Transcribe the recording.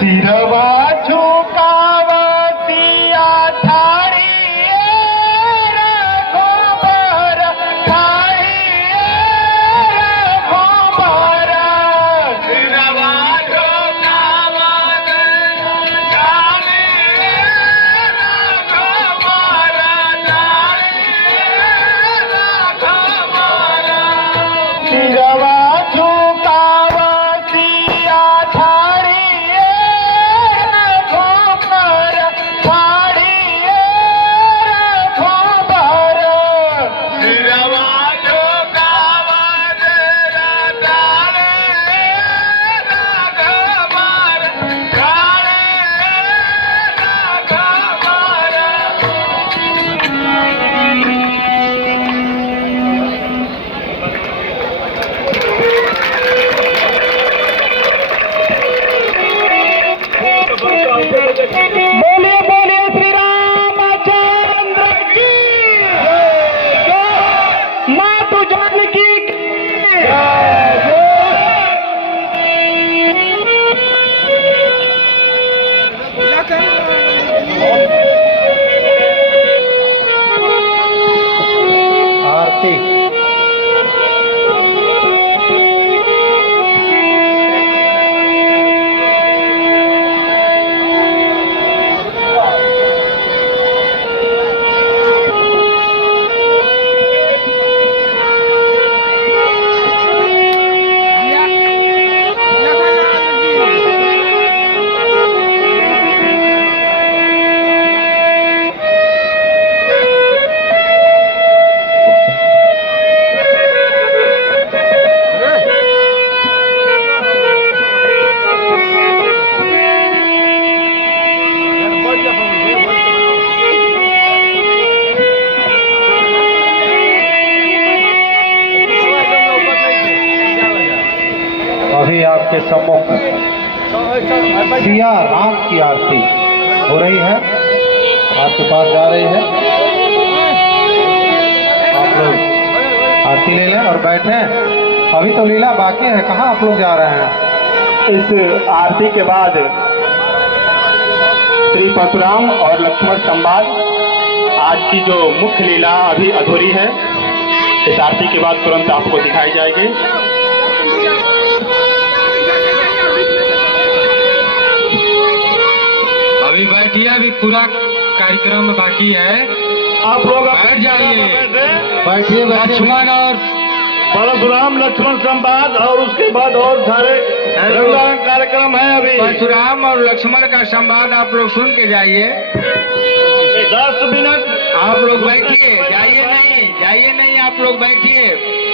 सिरवा झुकावतिया ठाड़ी रघुबर ठाड़ी रघुबर सिरवा झुकावतिया ठाड़ी रघुबर ठाड़ी रघुबर सिरवा झुकावतिया ठाड़ी बोलिए बोलिए श्री रामचंद्र की जय। मातु जानकी की आरती अभी आपके सम्मुख सिया राम की आरती हो रही है, आपके पास जा रही है। आप लोग आरती ले लें और बैठे। अभी तो लीला बाकी है, कहाँ आप लोग जा रहे हैं? इस आरती के बाद श्री परशुराम और लक्ष्मण संवाद आज की जो मुख्य लीला अभी अधूरी है, इस आरती के बाद तुरंत आपको दिखाई जाएगी। अभी बैठिए, अभी पूरा कार्यक्रम बाकी है। आप लोग बैठ जाइए, बैठिए। लक्ष्मण और परशुराम लक्ष्मण संवाद और उसके बाद और सारे रंगारंग कार्यक्रम है। अभी परशुराम और लक्ष्मण का संवाद आप लोग सुन के जाइए। 10 मिनट आप लोग बैठिए, जाइए नहीं, आप लोग बैठिए।